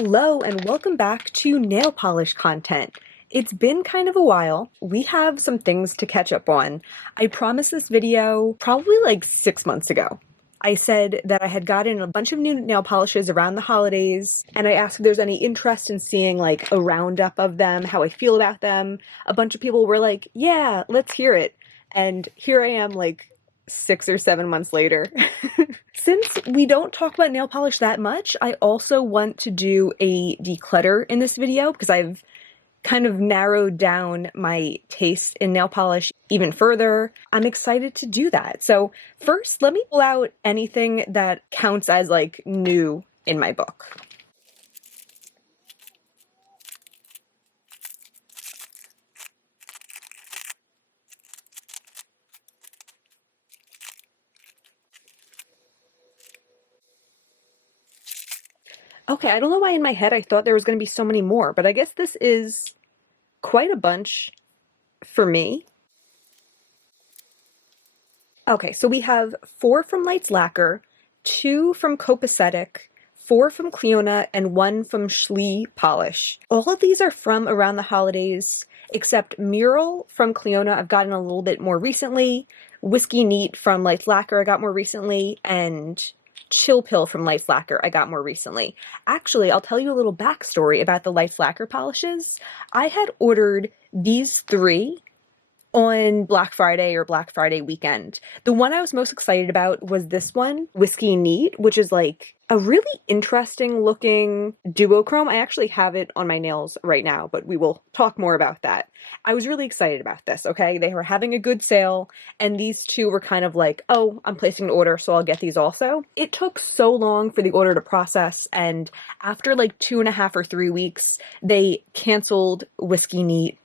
Hello and welcome back to nail polish content. It's been kind of a while. We have some things to catch up on. I promised this video probably like 6 months ago. I said that I had gotten a bunch of new nail polishes around the holidays, and I asked if there's any interest in seeing like a roundup of them, how I feel about them. A bunch of people were like, yeah, let's hear it. And here I am like 6 or 7 months later. Since we don't talk about nail polish that much, I also want to do a declutter in this video because I've kind of narrowed down my taste in nail polish even further. I'm excited to do that. So first, let me pull out anything that counts as like new in my book. Okay, I don't know why in my head I thought there was going to be so many more, but I guess this is quite a bunch for me. Okay, so we have 4 from Lights Lacquer, 2 from Copacetic, 4 from Cleona, and 1 from Schlee Polish. All of these are from around the holidays, except Mural from Cleona I've gotten a little bit more recently, Whiskey Neat from Lights Lacquer I got more recently, and Chill Pill from Lights Lacquer I got more recently. Actually, I'll tell you a little backstory about the Lights Lacquer polishes. I had ordered these 3 on Black Friday or Black Friday weekend. The one I was most excited about was this one, Whiskey Neat, which is like a really interesting looking duochrome. I actually have it on my nails right now, but we will talk more about that. I was really excited about this, okay? They were having a good sale, and these 2 were kind of like, oh, I'm placing an order, so I'll get these also. It took so long for the order to process, and after like 2.5 or 3 weeks, they canceled Whiskey Neat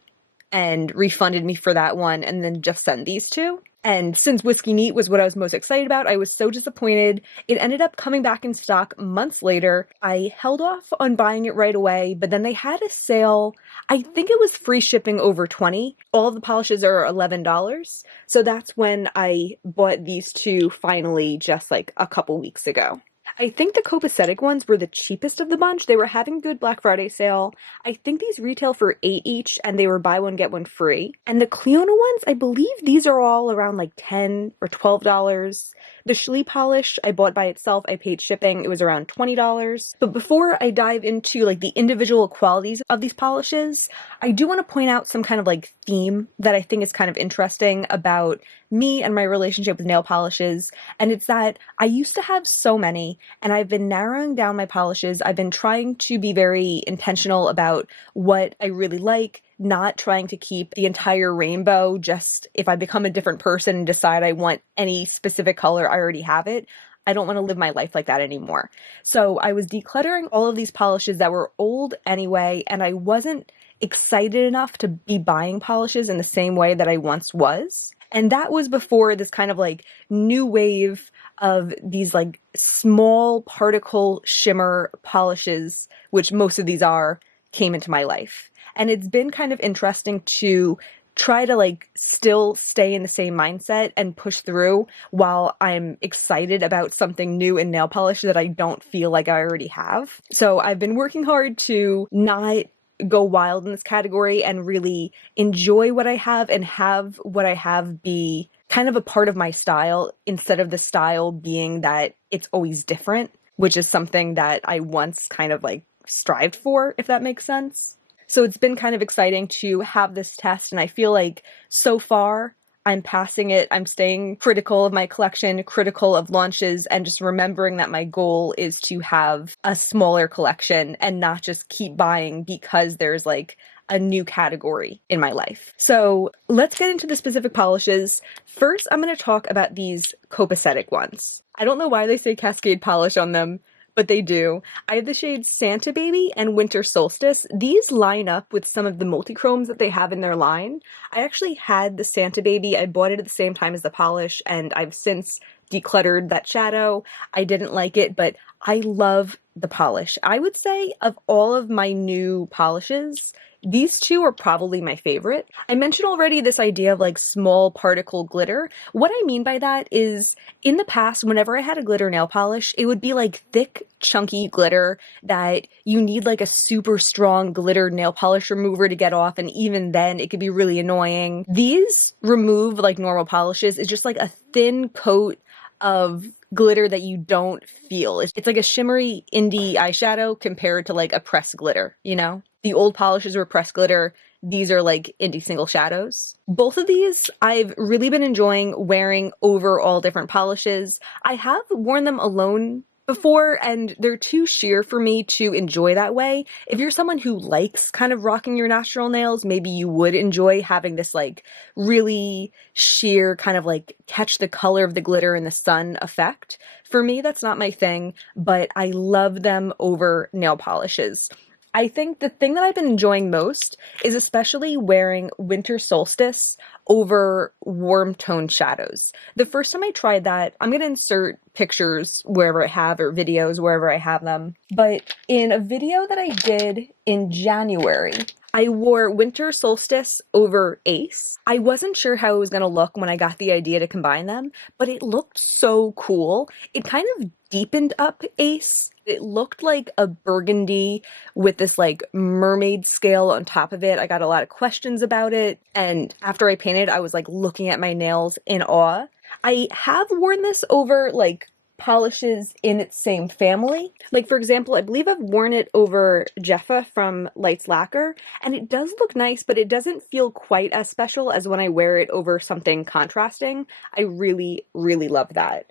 and refunded me for that one and then just sent these 2. And since Whiskey Neat was what I was most excited about, I was so disappointed. It ended up coming back in stock months later. I held off on buying it right away, but then they had a sale. I think it was free shipping over $20. All of the polishes are $11. So that's when I bought these 2 finally just like a couple weeks ago. I think the copacetic ones were the cheapest of the bunch. They were having a good Black Friday sale. I think these retail for $8 each, and they were buy one, get one free. And the Cleona ones, I believe these are all around like $10 or $12. The Schlee polish I bought by itself, I paid shipping. It was around $20. But before I dive into like the individual qualities of these polishes, I do want to point out some kind of like theme that I think is kind of interesting about me and my relationship with nail polishes. And it's that I used to have so many, and I've been narrowing down my polishes. I've been trying to be very intentional about what I really like, not trying to keep the entire rainbow. Just if I become a different person and decide I want any specific color, I already have it. I don't want to live my life like that anymore. So I was decluttering all of these polishes that were old anyway, and I wasn't excited enough to be buying polishes in the same way that I once was. And that was before this kind of like new wave of these like small particle shimmer polishes, which most of these are, came into my life. And it's been kind of interesting to try to like still stay in the same mindset and push through while I'm excited about something new in nail polish that I don't feel like I already have. So I've been working hard to not go wild in this category and really enjoy what I have and have what I have be kind of a part of my style instead of the style being that it's always different, which is something that I once kind of like strived for, if that makes sense. So it's been kind of exciting to have this test, and I feel like so far I'm passing it. I'm staying critical of my collection, critical of launches, and just remembering that my goal is to have a smaller collection and not just keep buying because there's like a new category in my life. So let's get into the specific polishes. First, I'm going to talk about these copacetic ones. I don't know why they say Cascade polish on them, but they do. I have the shades Santa Baby and Winter Solstice. These line up with some of the multi-chromes that they have in their line. I actually had the Santa Baby. I bought it at the same time as the polish, and I've since decluttered that shadow. I didn't like it, but I love the polish. I would say of all of my new polishes, These two are probably my favorite. I mentioned already this idea of like small particle glitter. What I mean by that is in the past, whenever I had a glitter nail polish, it would be like thick, chunky glitter that you need like a super strong glitter nail polish remover to get off. And even then, it could be really annoying. These remove like normal polishes. It's just like a thin coat of glitter that you don't feel. It's like a shimmery indie eyeshadow compared to like a pressed glitter, you know? The old polishes were pressed glitter. These are like indie single shadows. Both of these I've really been enjoying wearing over all different polishes. I have worn them alone before, and they're too sheer for me to enjoy that way. If you're someone who likes kind of rocking your natural nails, maybe you would enjoy having this like really sheer kind of like catch the color of the glitter in the sun effect. For me, that's not my thing, but I love them over nail polishes. I think the thing that I've been enjoying most is especially wearing winter solstice over warm tone shadows. The first time I tried that, I'm going to insert pictures wherever I have or videos wherever I have them. But in a video that I did in January, I wore winter solstice over Ace. I wasn't sure how it was going to look when I got the idea to combine them, but it looked so cool. It kind of deepened up Ace. It looked like a burgundy with this like mermaid scale on top of it. I got a lot of questions about it, and after I painted, I was like looking at my nails in awe. I have worn this over like polishes in its same family. Like for example, I believe I've worn it over Jeffa from Lights Lacquer, and it does look nice, but it doesn't feel quite as special as when I wear it over something contrasting. I really, really love that.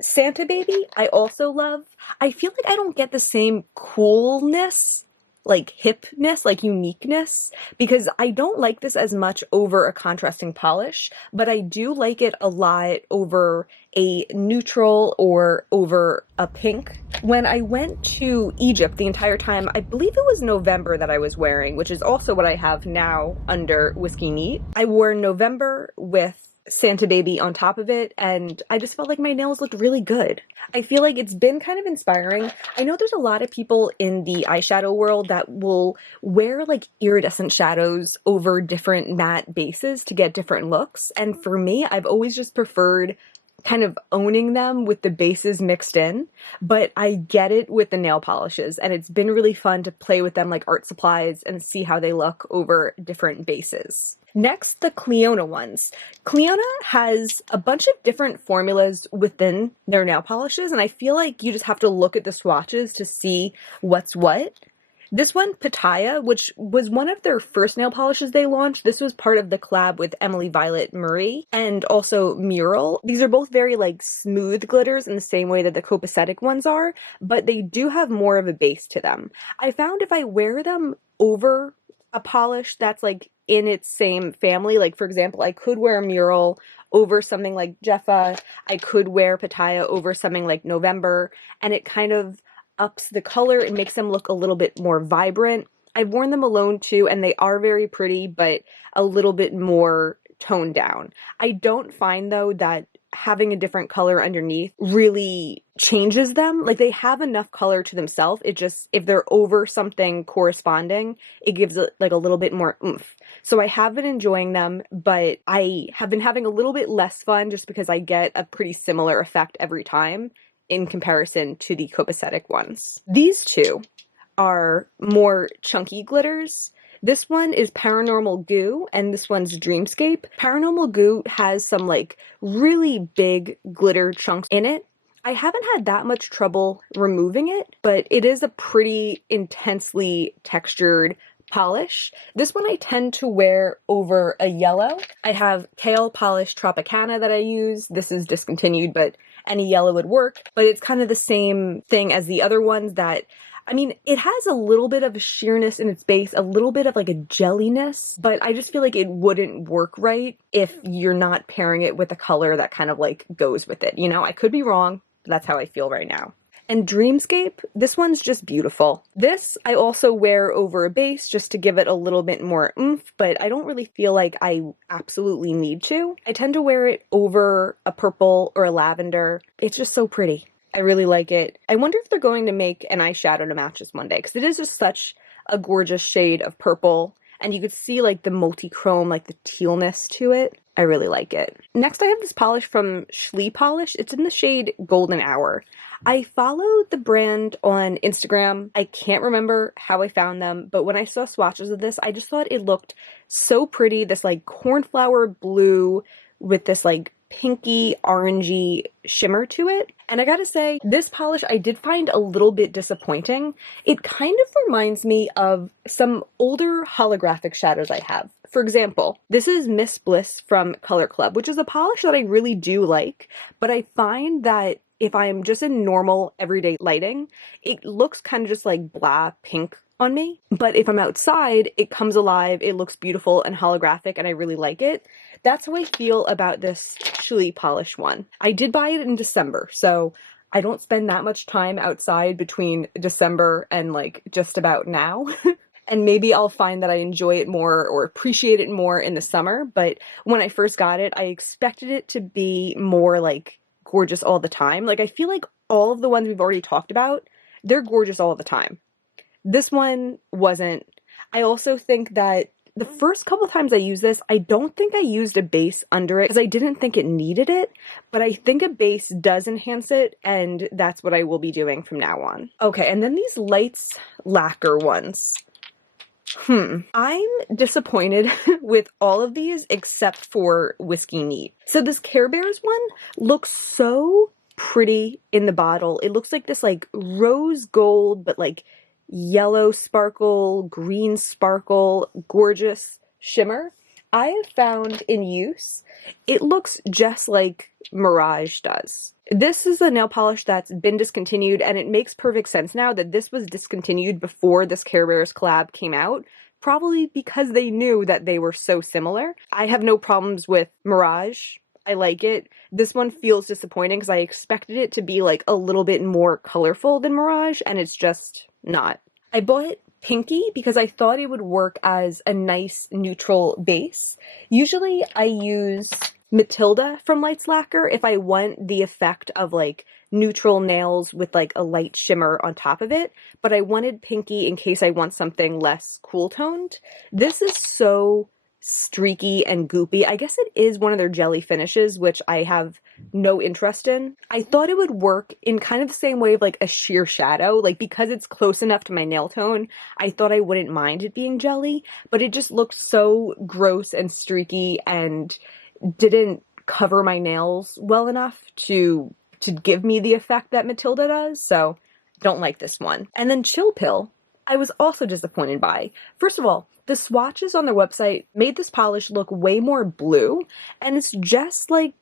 Santa Baby, I also love. I feel like I don't get the same coolness, like hipness, like uniqueness, because I don't like this as much over a contrasting polish, but I do like it a lot over a neutral or over a pink. When I went to Egypt the entire time, I believe it was November that I was wearing, which is also what I have now under Whiskey Neat. I wore November with Santa Baby on top of it, and I just felt like my nails looked really good. I feel like it's been kind of inspiring. I know there's a lot of people in the eyeshadow world that will wear like iridescent shadows over different matte bases to get different looks, and for me, I've always just preferred kind of owning them with the bases mixed in, but I get it with the nail polishes, and it's been really fun to play with them like art supplies and see how they look over different bases. Next, the Clionadh ones. Clionadh has a bunch of different formulas within their nail polishes, and I feel like you just have to look at the swatches to see what's what. This one, Pitaya, which was one of their first nail polishes they launched. This was part of the collab with Emily Violet Murray and also Mural. These are both very like smooth glitters in the same way that the copacetic ones are, but they do have more of a base to them. I found if I wear them over a polish that's like in its same family, like for example, I could wear Mural over something like Jeffa, I could wear Pitaya over something like November, and it kind of ups the color and makes them look a little bit more vibrant. I've worn them alone too, and they are very pretty, but a little bit more toned down. I don't find though that having a different color underneath really changes them. Like they have enough color to themselves. It just, if they're over something corresponding, it gives it like a little bit more oomph. So I have been enjoying them, but I have been having a little bit less fun just because I get a pretty similar effect every time in comparison to the copacetic ones. These two are more chunky glitters. This one is Paranormal Goo, and this one's Dreamscape. Paranormal Goo has some like really big glitter chunks in it. I haven't had that much trouble removing it, but it is a pretty intensely textured polish. This one I tend to wear over a yellow. I have Kale Polish Tropicana that I use. This is discontinued, but any yellow would work. But it's kind of the same thing as the other ones that, I mean, it has a little bit of a sheerness in its base, a little bit of like a jelliness, but I just feel like it wouldn't work right if you're not pairing it with a color that kind of like goes with it. You know, I could be wrong, but that's how I feel right now. And Dreamscape, this one's just beautiful. This I also wear over a base just to give it a little bit more oomph, but I don't really feel like I absolutely need to. I tend to wear it over a purple or a lavender. It's just so pretty. I really like it. I wonder if they're going to make an eyeshadow to match this one day, because it is just such a gorgeous shade of purple, and you could see like the multi-chrome, like the tealness to it. I really like it. Next, I have this polish from Schlee Polish. It's in the shade Golden Hour. I follow the brand on Instagram. I can't remember how I found them, but when I saw swatches of this, I just thought it looked so pretty. This like cornflower blue with this like pinky orangey shimmer to it. And I gotta say, this polish I did find a little bit disappointing. It kind of reminds me of some older holographic shadows I have. For example, this is Miss Bliss from Color Club, which is a polish that I really do like, but I find that if I'm just in normal everyday lighting, it looks kind of just like blah pink on me. But if I'm outside, it comes alive, it looks beautiful and holographic, and I really like it. That's how I feel about this Schlee Polish one. I did buy it in December, so I don't spend that much time outside between December and like just about now. And maybe I'll find that I enjoy it more or appreciate it more in the summer. But when I first got it, I expected it to be more like gorgeous all the time. Like I feel like all of the ones we've already talked about, they're gorgeous all the time. This one wasn't. I also think that the first couple times I used this, I don't think I used a base under it because I didn't think it needed it, but I think a base does enhance it, and that's what I will be doing from now on. Okay, and then these lights lacquer ones. I'm disappointed with all of these except for Whiskey Neat. So this Care Bears one looks so pretty in the bottle. It looks like this like rose gold, but like yellow sparkle, green sparkle, gorgeous shimmer. I have found in use, it looks just like Mirage does. This is a nail polish that's been discontinued, and it makes perfect sense now that this was discontinued before this Care Bears collab came out, probably because they knew that they were so similar. I have no problems with Mirage. I like it. This one feels disappointing because I expected it to be like a little bit more colorful than Mirage, and it's just not. I bought Pinky because I thought it would work as a nice neutral base. Usually I use Matilda from Lights Lacquer if I want the effect of like neutral nails with like a light shimmer on top of it, but I wanted Pinky in case I want something less cool toned. This is so streaky and goopy. I guess it is one of their jelly finishes, which I have no interest in. I thought it would work in kind of the same way of like a sheer shadow, like because it's close enough to my nail tone, I thought I wouldn't mind it being jelly, but it just looked so gross and streaky and didn't cover my nails well enough to give me the effect that Matilda does, so don't like this one. And then Chill Pill, I was also disappointed by. First of all, the swatches on their website made this polish look way more blue, and it's just like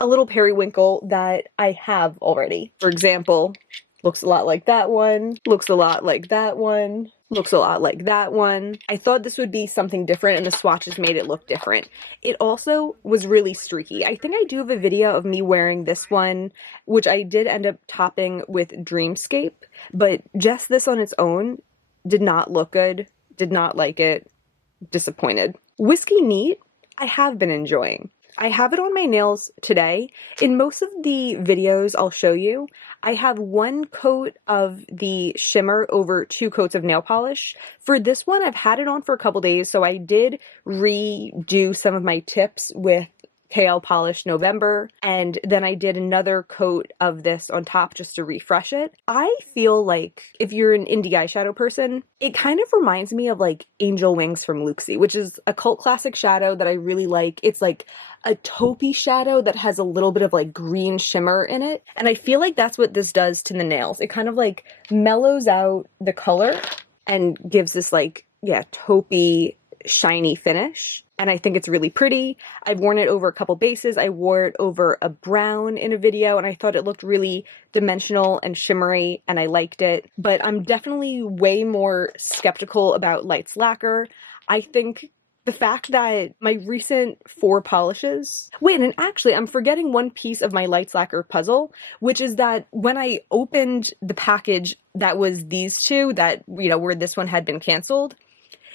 a little periwinkle that I have already. For example, looks a lot like that one, looks a lot like that one, looks a lot like that one. I thought this would be something different, and the swatches made it look different. It also was really streaky. I think I do have a video of me wearing this one, which I did end up topping with Dreamscape, but just this on its own did not look good, did not like it, disappointed. Whiskey Neat, I have been enjoying. I have it on my nails today. In most of the videos I'll show you, I have one coat of the shimmer over 2 coats of nail polish. For this one, I've had it on for a couple days, so I did redo some of my tips with KL Polish November, and then I did another coat of this on top just to refresh it. I feel like if you're an indie eyeshadow person, it kind of reminds me of like Angel Wings from Luxie, which is a cult classic shadow that I really like. It's like a taupey shadow that has a little bit of like green shimmer in it, and I feel like that's what this does to the nails. It kind of like mellows out the color and gives this like, yeah, taupey, shiny finish. And I think it's really pretty. I've worn it over a couple bases. I wore it over a brown in a video, and I thought it looked really dimensional and shimmery, and I liked it. But I'm definitely way more skeptical about Lights Lacquer. I think the fact that my recent 4 polishes... Wait, and actually, I'm forgetting one piece of my Lights Lacquer puzzle, which is that when I opened the package that was these 2, that, you know, where this one had been canceled,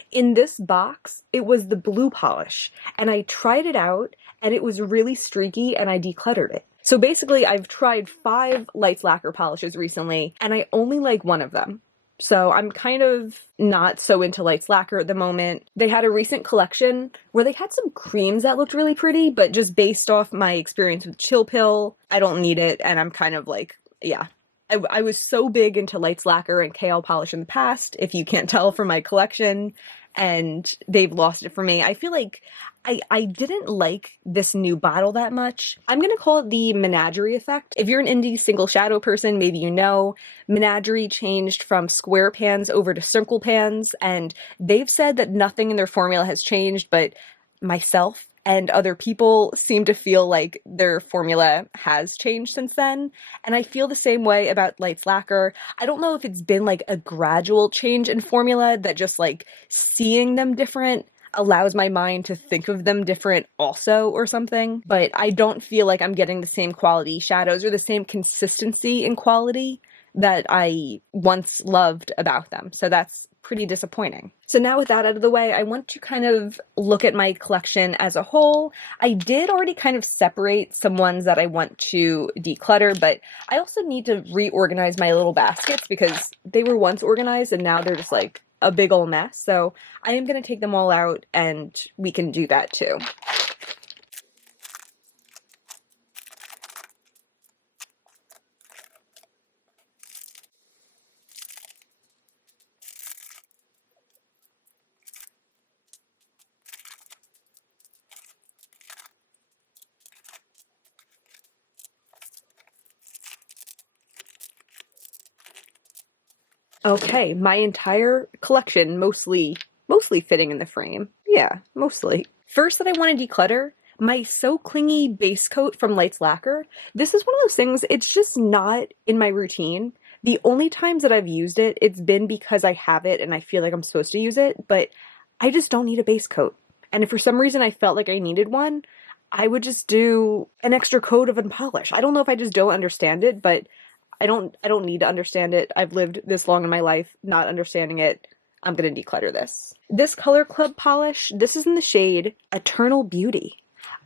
in this box, it was the blue polish, and I tried it out, and it was really streaky, and I decluttered it. So basically, I've tried 5 lights lacquer polishes recently, and I only like one of them. So I'm kind of not so into lights lacquer at the moment. They had a recent collection where they had some creams that looked really pretty, but just based off my experience with Chill Pill, I don't need it, and I'm kind of like, yeah. I was so big into lights lacquer and KL polish in the past, if you can't tell from my collection, and they've lost it for me. I feel like I didn't like this new bottle that much. I'm gonna call it the Menagerie effect. If you're an indie single shadow person, maybe you know, Menagerie changed from square pans over to circle pans, and they've said that nothing in their formula has changed, but myself and other people seem to feel like their formula has changed since then. And I feel the same way about Lights Lacquer. I don't know if it's been like a gradual change in formula that just like seeing them different allows my mind to think of them different also or something, but I don't feel like I'm getting the same quality shadows or the same consistency in quality that I once loved about them. So that's pretty disappointing. So now with that out of the way, I want to kind of look at my collection as a whole. I did already kind of separate some ones that I want to declutter, but I also need to reorganize my little baskets because they were once organized and now they're just like a big old mess. So I am going to take them all out and we can do that too. Okay, my entire collection mostly fitting in the frame. Yeah, mostly. First that I want to declutter, my So Clingy base coat from Lights Lacquer. This is one of those things, it's just not in my routine. The only times that I've used it, it's been because I have it and I feel like I'm supposed to use it, but I just don't need a base coat. And if for some reason I felt like I needed one, I would just do an extra coat of unpolished. I don't know if I just don't understand it, but I don't need to understand it. I've lived this long in my life not understanding it. I'm gonna declutter this. This Color Club polish, this is in the shade Eternal Beauty.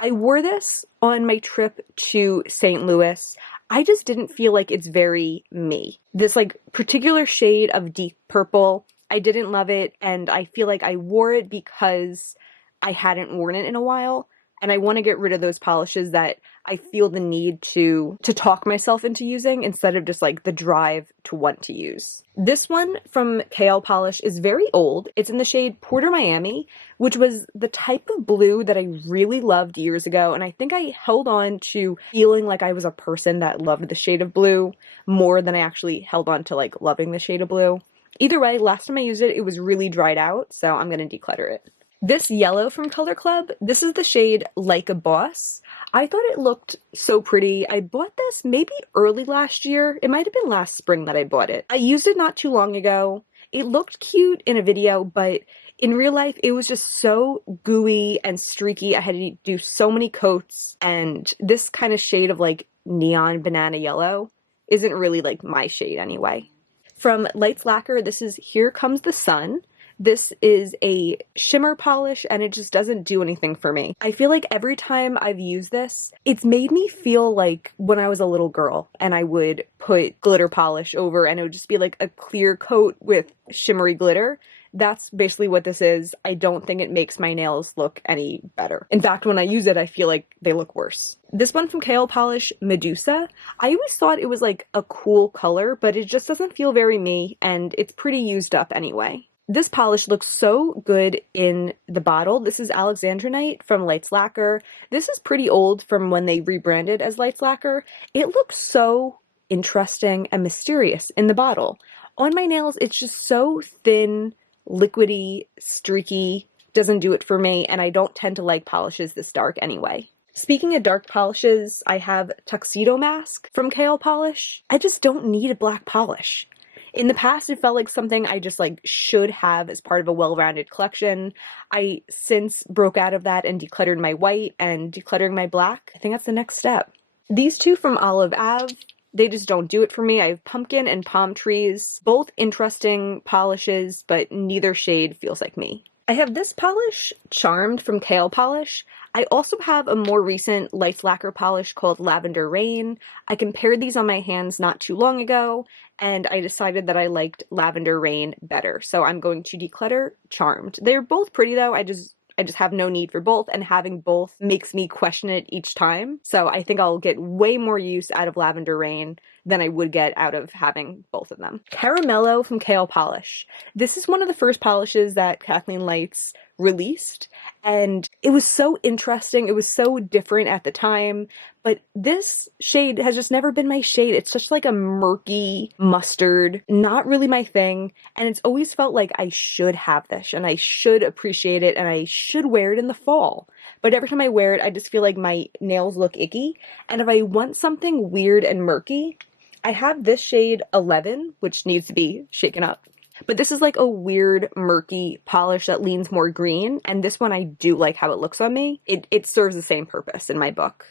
I wore this on my trip to St. Louis. I just didn't feel like it's very me. This like particular shade of deep purple, I didn't love it, and I feel like I wore it because I hadn't worn it in a while. And I want to get rid of those polishes that I feel the need to talk myself into using instead of just like the drive to want to use. This one from KL Polish is very old. It's in the shade Porter Miami, which was the type of blue that I really loved years ago. And I think I held on to feeling like I was a person that loved the shade of blue more than I actually held on to like loving the shade of blue. Either way, last time I used it, it was really dried out, so I'm going to declutter it. This yellow from Color Club, this is the shade Like a Boss. I thought it looked so pretty. I bought this maybe early last year. It might have been last spring that I bought it. I used it not too long ago. It looked cute in a video, but in real life, it was just so gooey and streaky. I had to do so many coats, and this kind of shade of like neon banana yellow isn't really like my shade anyway. From Lights Lacquer, this is Here Comes the Sun. This is a shimmer polish and it just doesn't do anything for me. I feel like every time I've used this, it's made me feel like when I was a little girl and I would put glitter polish over and it would just be like a clear coat with shimmery glitter. That's basically what this is. I don't think it makes my nails look any better. In fact, when I use it, I feel like they look worse. This one from KL Polish, Medusa. I always thought it was like a cool color, but it just doesn't feel very me and it's pretty used up anyway. This polish looks so good in the bottle. This is Alexandronite from Lights Lacquer. This is pretty old from when they rebranded as Lights Lacquer. It looks so interesting and mysterious in the bottle. On my nails, it's just so thin, liquidy, streaky, doesn't do it for me, and I don't tend to like polishes this dark anyway. Speaking of dark polishes, I have Tuxedo Mask from KL Polish. I just don't need a black polish. In the past, it felt like something I just like should have as part of a well-rounded collection. I since broke out of that and decluttered my white and decluttering my black. I think that's the next step. These two from Olive Ave, they just don't do it for me. I have Pumpkin and Palm Trees, both interesting polishes, but neither shade feels like me. I have this polish, Charmed from Kale Polish. I also have a more recent Lights Lacquer polish called Lavender Rain. I compared these on my hands not too long ago, and I decided that I liked Lavender Rain better. So I'm going to declutter Charmed. They're both pretty though, I just have no need for both, and having both makes me question it each time. So I think I'll get way more use out of Lavender Rain than I would get out of having both of them. Caramello from Kale Polish. This is one of the first polishes that Kathleen Lights released, and it was so interesting. It was so different at the time, but this shade has just never been my shade. It's such like a murky mustard, not really my thing, and it's always felt like I should have this, and I should appreciate it, and I should wear it in the fall. But every time I wear it, I just feel like my nails look icky, and if I want something weird and murky, I have this shade 11, which needs to be shaken up. But this is like a weird, murky polish that leans more green, and this one I do like how it looks on me. It serves the same purpose in my book.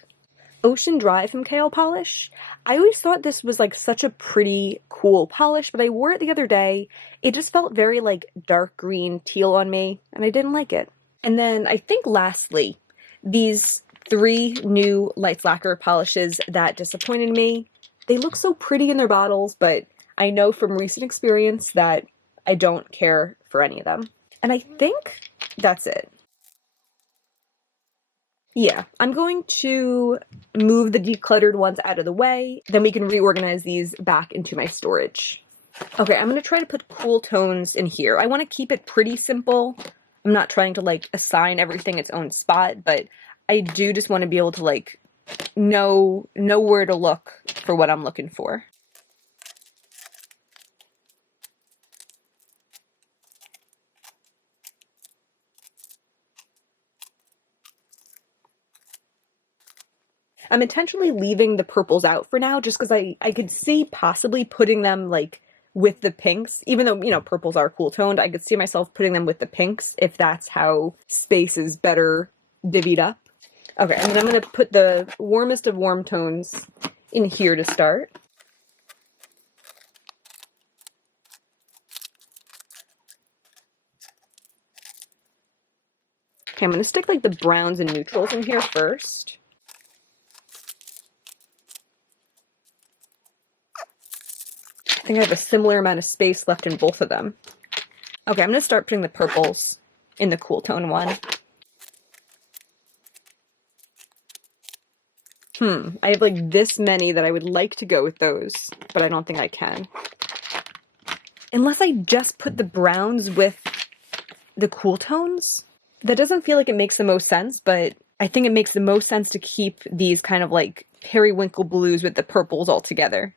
Ocean Drive from Kale Polish. I always thought this was like such a pretty, cool polish, but I wore it the other day. It just felt very like dark green teal on me, and I didn't like it. And then I think lastly, these 3 new Lights Lacquer polishes that disappointed me. They look so pretty in their bottles, but I know from recent experience that I don't care for any of them. And I think that's it. Yeah, I'm going to move the decluttered ones out of the way, then we can reorganize these back into my storage. Okay, I'm going to try to put cool tones in here. I want to keep it pretty simple. I'm not trying to like assign everything its own spot, but I do just want to be able to like know where to look for what I'm looking for. I'm intentionally leaving the purples out for now just because I could see possibly putting them like with the pinks, even though, you know, purples are cool toned. I could see myself putting them with the pinks if that's how space is better divvied up. Okay, and then I'm going to put the warmest of warm tones in here to start. Okay, I'm going to stick like the browns and neutrals in here first. I think I have a similar amount of space left in both of them. Okay, I'm going to start putting the purples in the cool tone one. I have like this many that I would like to go with those, but I don't think I can. Unless I just put the browns with the cool tones? That doesn't feel like it makes the most sense, but I think it makes the most sense to keep these kind of like periwinkle blues with the purples all together.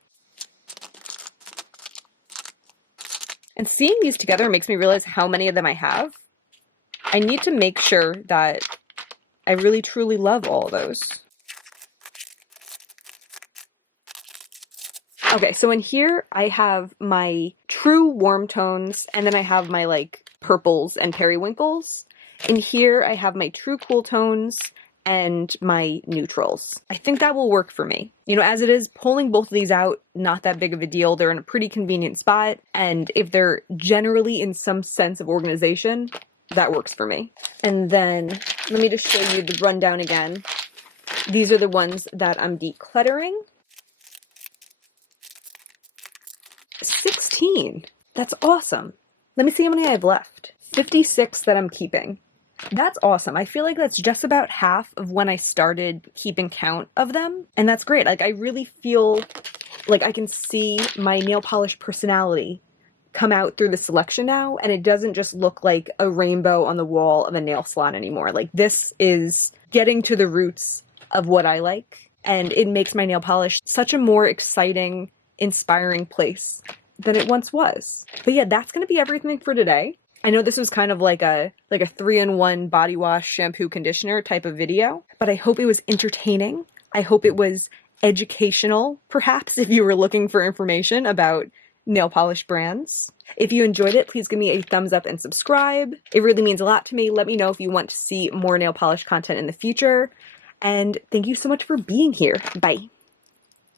And seeing these together makes me realize how many of them I have. I need to make sure that I really truly love all of those. Okay, so in here I have my true warm tones, and then I have my like purples and periwinkles. In here I have my true cool tones and my neutrals. I think that will work for me. You know, as it is, pulling both of these out, not that big of a deal. They're in a pretty convenient spot, and if they're generally in some sense of organization, that works for me. And then, let me just show you the rundown again. These are the ones that I'm decluttering. 16! That's awesome. Let me see how many I have left. 56 that I'm keeping. That's awesome. I feel like that's just about half of when I started keeping count of them, and that's great. Like, I really feel like I can see my nail polish personality come out through the selection now, and it doesn't just look like a rainbow on the wall of a nail salon anymore. Like, this is getting to the roots of what I like, and it makes my nail polish such a more exciting, inspiring place than it once was. But yeah, that's going to be everything for today. I know this was kind of like a 3-in-1 body wash, shampoo, conditioner type of video, but I hope it was entertaining. I hope it was educational, perhaps, if you were looking for information about nail polish brands. If you enjoyed it, please give me a thumbs up and subscribe. It really means a lot to me. Let me know if you want to see more nail polish content in the future. And thank you so much for being here. Bye.